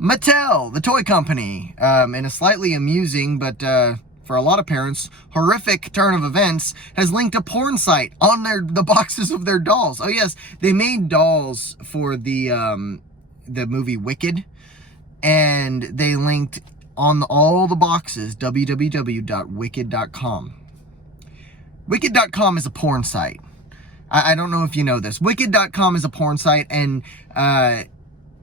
Mattel, the toy company, in a slightly amusing but for a lot of parents horrific turn of events, has linked a porn site on the boxes of their dolls. Oh yes, they made dolls for the movie Wicked, and they linked on all the boxes www.wicked.com. Wicked.com is a porn site. I don't know if you know this. Wicked.com is a porn site, and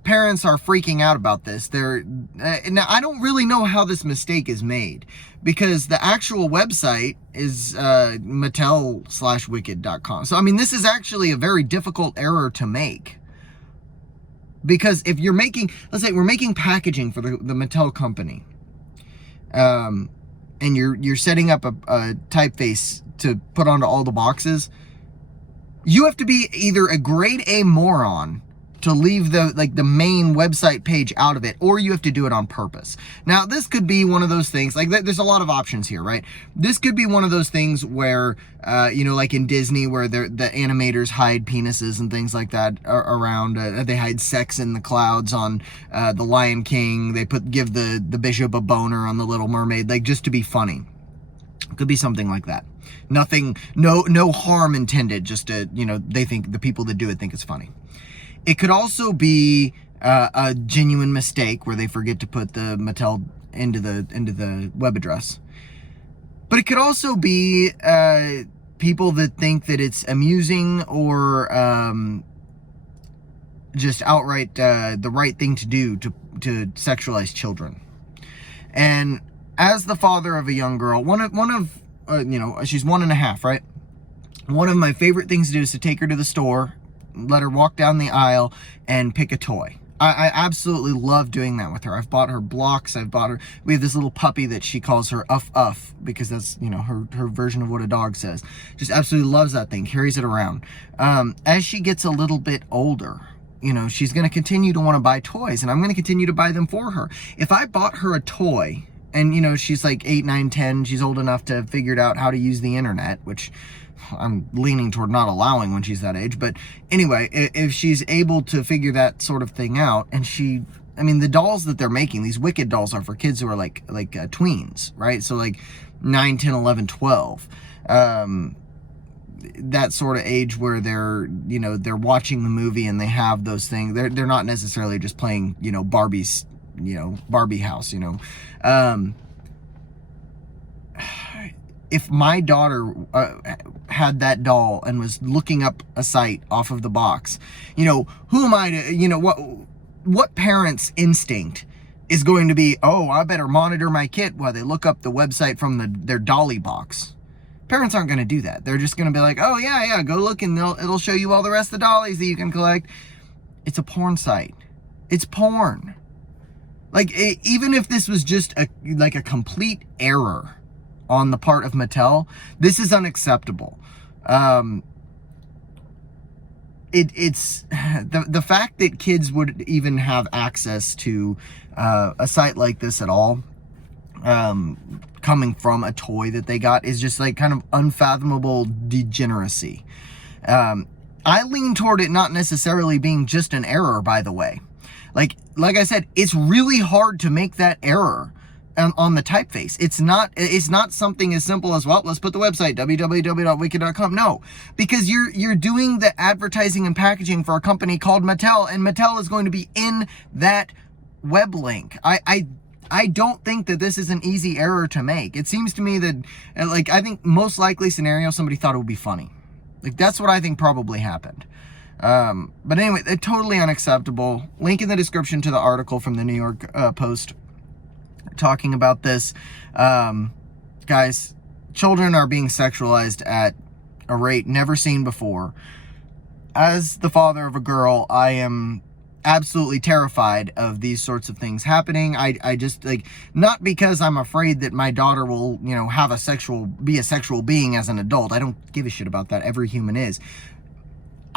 parents are freaking out about this. Now, I don't really know how this mistake is made, because the actual website is Mattel/Wicked.com. So, I mean, this is actually a very difficult error to make. Because if you're making, let's say we're making packaging for the Mattel company, and you're setting up a typeface to put onto all the boxes, you have to be either a grade A moron to leave the main website page out of it, or you have to do it on purpose. Now, this could be one of those things, like there's a lot of options here, right? This could be one of those things where, like in Disney, where the animators hide penises and things like that around, they hide sex in the clouds on The Lion King, they give the bishop a boner on The Little Mermaid, like just to be funny. It could be something like that. Nothing, no harm intended, just to, they think, the people that do it think it's funny. It could also be a genuine mistake where they forget to put the Mattel into the web address. But it could also be people that think that it's amusing or just outright the right thing to do to sexualize children. And as the father of a young girl, she's 1.5, right? One of my favorite things to do is to take her to the store, let her walk down the aisle, and pick a toy. I absolutely love doing that with her. I've bought her blocks. We have this little puppy that she calls her Uff, because that's, her version of what a dog says. Just absolutely loves that thing, carries it around. As she gets a little bit older, she's going to continue to want to buy toys, and I'm going to continue to buy them for her. If I bought her a toy, and, she's like 8, 9, 10, she's old enough to have figured out how to use the internet, which I'm leaning toward not allowing when she's that age. But anyway, if she's able to figure that sort of thing out, and the dolls that they're making, these Wicked dolls, are for kids who are like tweens, right? So like 9, 10, 11, 12. That sort of age where they're watching the movie and they have those things. They're not necessarily just playing, Barbie's, Barbie house, if my daughter had that doll and was looking up a site off of the box, who am I to, what parent's instinct is going to be, oh, I better monitor my kid while they look up the website from their dolly box? Parents aren't going to do that. They're just going to be like, oh, yeah, go look, and it'll show you all the rest of the dollies that you can collect. It's a porn site. It's porn. Like, even if this was just a complete error on the part of Mattel, this is unacceptable. It's the fact that kids would even have access to a site like this at all, coming from a toy that they got, is just like kind of unfathomable degeneracy. I lean toward it not necessarily being just an error, by the way. Like I said, it's really hard to make that error on the typeface. It's not something as simple as, well, let's put the website www.wicked.com. No, because you're doing the advertising and packaging for a company called Mattel, and Mattel is going to be in that web link. I don't think that this is an easy error to make. It seems to me that, I think most likely scenario, somebody thought it would be funny. That's what I think probably happened. But anyway, totally unacceptable. Link in the description to the article from the New York Post talking about this. Guys, children are being sexualized at a rate never seen before. As the father of a girl, I am absolutely terrified of these sorts of things happening. I just, not because I'm afraid that my daughter will, be a sexual being as an adult. I don't give a shit about that. Every human is.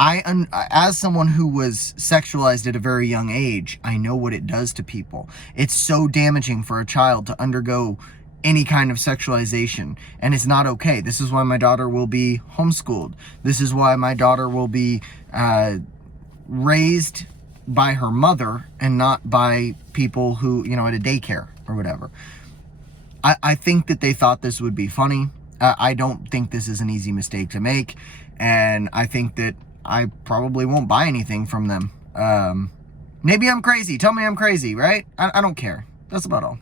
As someone who was sexualized at a very young age, I know what it does to people. It's so damaging for a child to undergo any kind of sexualization, and it's not okay. This is why my daughter will be homeschooled. This is why my daughter will be raised by her mother and not by people who, you know, at a daycare or whatever. I think that they thought this would be funny. I don't think this is an easy mistake to make, and I think that I probably won't buy anything from them. Maybe I'm crazy. Tell me I'm crazy, right? I don't care. That's about all.